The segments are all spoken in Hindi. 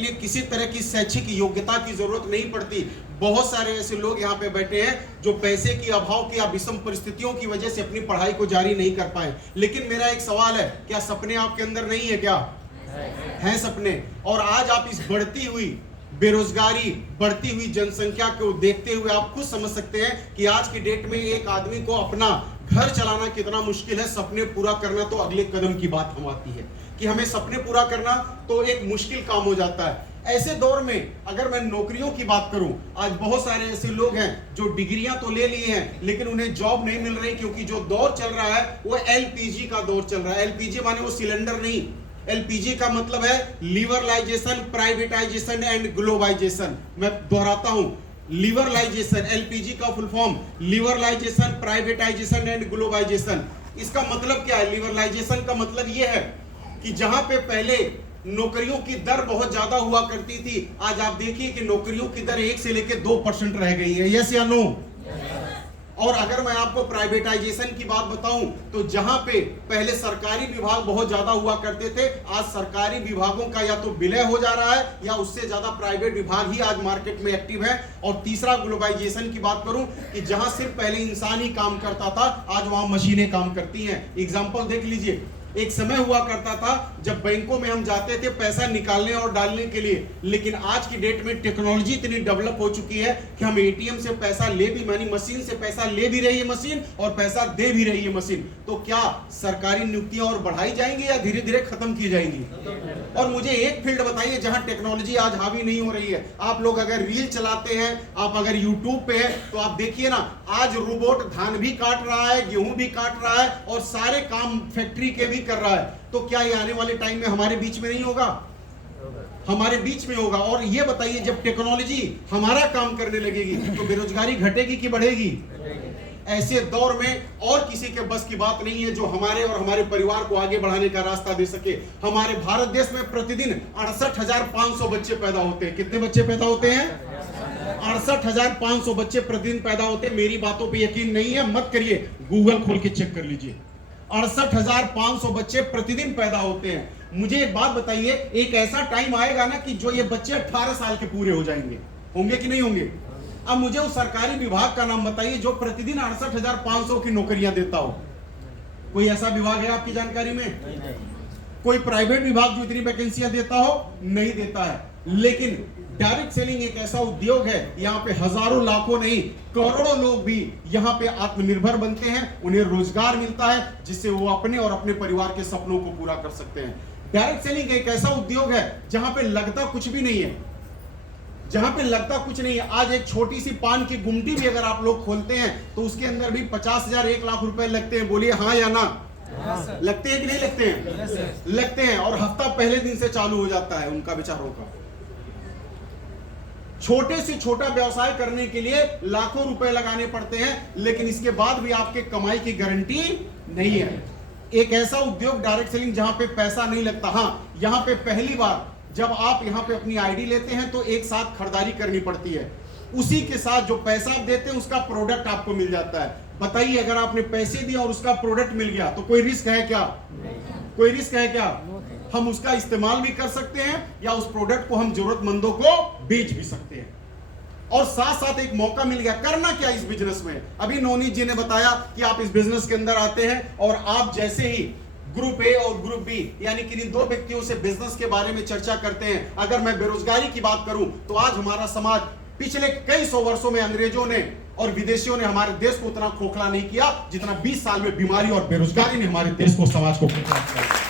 लिए किसी तरह की शैक्षिक योग्यता की जरूरत नहीं पड़ती। बहुत सारे ऐसे लोग यहाँ पे बैठे हैं जो पैसे की अभाव की या विषम परिस्थितियों की वजह से अपनी पढ़ाई को जारी नहीं कर पाए। लेकिन मेरा एक सवाल है, क्या सपने आपके अंदर नहीं है? क्या हैं सपने? और आज आप इस बढ़ती हुई बेरोजगारी, बढ़ती हुई जनसंख्या को देखते हुए आप खुद समझ सकते हैं कि आज की डेट में एक आदमी को अपना घर चलाना कितना मुश्किल है। सपने पूरा करना तो अगले कदम की बात हम आती है कि हमें सपने पूरा करना तो एक मुश्किल काम हो जाता है। ऐसे दौर में अगर मैं नौकरियों की बात करूं, आज बहुत सारे ऐसे लोग हैं जो डिग्रियां तो ले लिए हैं लेकिन उन्हें जॉब नहीं मिल रही, क्योंकि जो दौर चल रहा है वो एलपीजी का दौर चल रहा है। एलपीजी माने वो सिलेंडर नहीं, एलपीजी का मतलब है लिबरलाइजेशन, प्राइवेटाइजेशन एंड ग्लोबलाइजेशन। मैं दोहराता हूं, लिबरलाइजेशन, एलपीजी का full form liberalisation, privatisation and globalisation. इसका मतलब क्या है? लिबरलाइजेशन का मतलब यह है कि जहां पे पहले नौकरियों की दर बहुत ज्यादा हुआ करती थी, आज आप देखिए कि नौकरियों की दर 1 से लेकर 2% रह गई है। यस या नो? और अगर मैं आपको प्राइवेटाइजेशन की बात बताऊं तो जहां पे पहले सरकारी विभाग बहुत ज्यादा हुआ करते थे, आज सरकारी विभागों का या तो विलय हो जा रहा है या उससे ज्यादा प्राइवेट विभाग ही आज मार्केट में एक्टिव है। और तीसरा ग्लोबलाइजेशन की बात करूं कि जहां सिर्फ पहले इंसान ही काम करता था, आज वहां मशीनें काम करती हैं। एग्जांपल देख लीजिए, एक समय हुआ करता था जब बैंकों में हम जाते थे पैसा निकालने और डालने के लिए, लेकिन आज की डेट में टेक्नोलॉजी इतनी डेवलप हो चुकी है कि हम एटीएम से पैसा ले भी, मानी मशीन से पैसा ले भी रही है मशीन और पैसा दे भी रही है मशीन। तो क्या सरकारी नियुक्तियां और बढ़ाई जाएंगी या धीरे धीरे खत्म की जाएंगी? और मुझे एक फील्ड बताइए जहां टेक्नोलॉजी आज हावी नहीं हो रही है। आप लोग अगर रील चलाते हैं, आप अगर यूट्यूब पे है तो आप देखिए ना, आज रोबोट धान भी काट रहा है, गेहूं भी काट रहा है और सारे काम फैक्ट्री के भी कर रहा है। तो क्या ये आने वाले टाइम में हमारे बीच में नहीं होगा? हमारे बीच में होगा। और ये बताइए, जब टेक्नोलॉजी हमारा काम करने लगेगी तो बेरोजगारी घटेगी कि बढ़ेगी? ऐसे दौर में और किसी के बस की बात नहीं है जो हमारे और हमारे परिवार को आगे बढ़ाने का रास्ता दे सके। हमारे भारत देश में प्रतिदिन 68,500 बच्चे पैदा होते हैं। कितने बच्चे पैदा होते हैं? 68,500 बच्चे प्रतिदिन पैदा होते हैं। मेरी बातों पे यकीन नहीं है, मत करिए, गूगल खोल के चेक कर लीजिए। 68,500 बच्चे प्रतिदिन पैदा होते हैं। मुझे एक बात बताइए, एक ऐसा टाइम आएगा ना कि जो ये बच्चे 18 साल के पूरे हो जाएंगे, होंगे कि नहीं होंगे? अब मुझे उस सरकारी विभाग का नाम बताइए जो प्रतिदिन 68,500 की नौकरियां देता हो। कोई ऐसा विभाग है आपकी जानकारी में? नहीं। कोई प्राइवेट विभाग जो इतनी वैकेंसियां देता हो? नहीं देता है। लेकिन डायरेक्ट सेलिंग एक ऐसा उद्योग है, यहाँ पे हजारों लाखों नहीं करोड़ों लोग भी यहाँ पे आत्मनिर्भर बनते हैं, उन्हें रोजगार मिलता है जिससे वो अपने और अपने परिवार के सपनों को पूरा कर सकते हैं। डायरेक्ट सेलिंग एक ऐसा उद्योग है जहां पे लगता कुछ भी नहीं है, जहां पे लगता कुछ नहीं है। आज एक छोटी सी पान की गुमटी भी अगर आप लोग खोलते हैं तो उसके अंदर भी 50,000 1 लाख रुपए लगते हैं। बोलिए हाँ या ना? लगते हैं कि नहीं लगते हैं? लगते हैं। और हफ्ता पहले दिन से चालू हो जाता है उनका बेचारों का। छोटे से छोटा व्यवसाय करने के लिए लाखों रुपए लगाने पड़ते हैं, लेकिन इसके बाद भी आपके कमाई की गारंटी नहीं है। एक ऐसा उद्योग डायरेक्ट सेलिंग जहां पे पैसा नहीं लगता। हाँ, यहां पे पहली बार जब आप यहां पे अपनी आईडी लेते हैं तो एक साथ खरीदारी करनी पड़ती है, उसी के साथ जो पैसा आप देते हैं उसका प्रोडक्ट आपको मिल जाता है। बताइए, अगर आपने पैसे दिए और उसका प्रोडक्ट मिल गया तो कोई रिस्क है क्या? कोई रिस्क है क्या? हम उसका इस्तेमाल भी कर सकते हैं या उस प्रोडक्ट को हम जरूरतमंदों को बेच भी सकते हैं। और साथ साथ एक मौका मिल गया। करना क्या इस बिजनेस में? अभी नवनीत जी ने बताया कि आप इस बिजनेस के अंदर आते हैं और आप जैसे ही ग्रुप ए और ग्रुप बी यानी कि इन 2 व्यक्तियों से बिजनेस के बारे में चर्चा करते हैं। अगर मैं बेरोजगारी की बात करूं तो आज हमारा समाज पिछले कई 100 वर्षों में अंग्रेजों ने और विदेशियों ने हमारे देश को उतना खोखला नहीं किया जितना 20 साल में बीमारी और बेरोजगारी ने हमारे देश को, समाज को खोखला किया।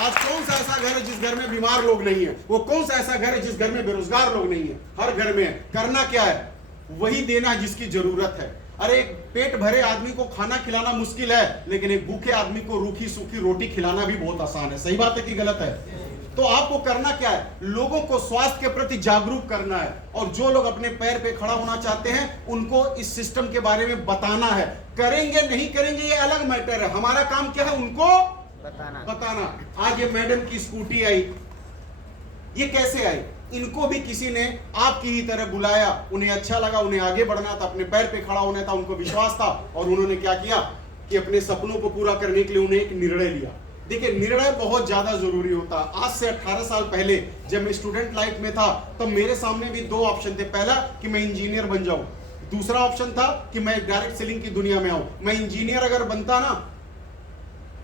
आज कौन सा ऐसा घर है जिस घर में बीमार लोग नहीं है? वो कौन सा ऐसा घर है जिस घर में बेरोजगार लोग नहीं है? हर घर में है। करना क्या है? वही देना जिसकी जरूरत है। अरे एक पेट भरे आदमी को खाना खिलाना मुश्किल है, लेकिन एक भूखे आदमी को रूखी सूखी रोटी खिलाना भी बहुत आसान है। सही बात है कि गलत है? तो आपको करना क्या है? लोगों को स्वास्थ्य के प्रति जागरूक करना है, और जो लोग अपने पैर पे खड़ा होना चाहते हैं उनको इस सिस्टम के बारे में बताना है। करेंगे नहीं करेंगे ये अलग मैटर है, हमारा काम क्या है? उनको बताना। आज ये मैडम की स्कूटी आई, ये कैसे आई? इनको भी किसी ने आपकी ही तरह बुलाया, उन्हें अच्छा लगा, उन्हें आगे बढ़ना था, अपने पैर पे खड़ा होना था, उनको विश्वास था और उन्होंने क्या किया कि अपने सपनों को पूरा करने के लिए उन्हें एक निर्णय लिया। देखिए, निर्णय बहुत ज्यादा जरूरी होता। आज से 18 साल पहले जब मैं स्टूडेंट लाइफ में था, तब मेरे सामने भी दो ऑप्शन थे। पहला कि मैं इंजीनियर बन जाऊं, दूसरा ऑप्शन था कि मैं डायरेक्ट सेलिंग की दुनिया में आऊं। मैं इंजीनियर अगर बनता ना,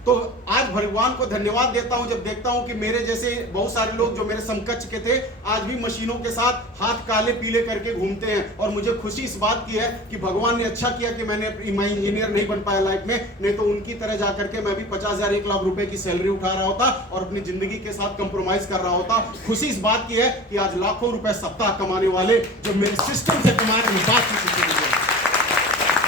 तो आज भगवान को धन्यवाद देता हूं जब देखता हूं कि मेरे जैसे बहुत सारे लोग जो मेरे समकक्ष के थे, आज भी मशीनों के साथ हाथ काले पीले करके घूमते हैं। और मुझे खुशी इस बात की है कि भगवान ने अच्छा किया कि मैं इंजीनियर नहीं बन पाया लाइफ में, नहीं तो उनकी तरह जाकर के मैं भी 50,000 1 लाख रुपए की सैलरी उठा रहा होता और अपनी जिंदगी के साथ कंप्रोमाइज कर रहा होता। खुशी इस बात की है कि आज लाखों रुपए सप्ताह कमाने वाले जो मेरे सिस्टम से कमाने में बात की।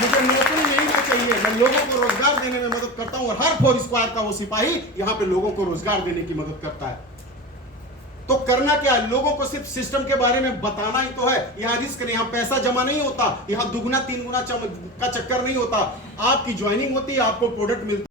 मुझे नौकरी नहीं ना चाहिए, मैं लोगों को रोजगार देने में मदद करता हूं और हर 4 स्क्वायर का वो सिपाही यहां पे लोगों को रोजगार देने की मदद करता है। तो करना क्या है? लोगों को सिर्फ सिस्टम के बारे में बताना ही तो है। यहां रिस्क नहीं, यहां पैसा जमा नहीं होता, यहां दुगुना 3 गुना का चक्कर नहीं होता। आपकी ज्वाइनिंग होती है, आपको प्रोडक्ट मिलता है।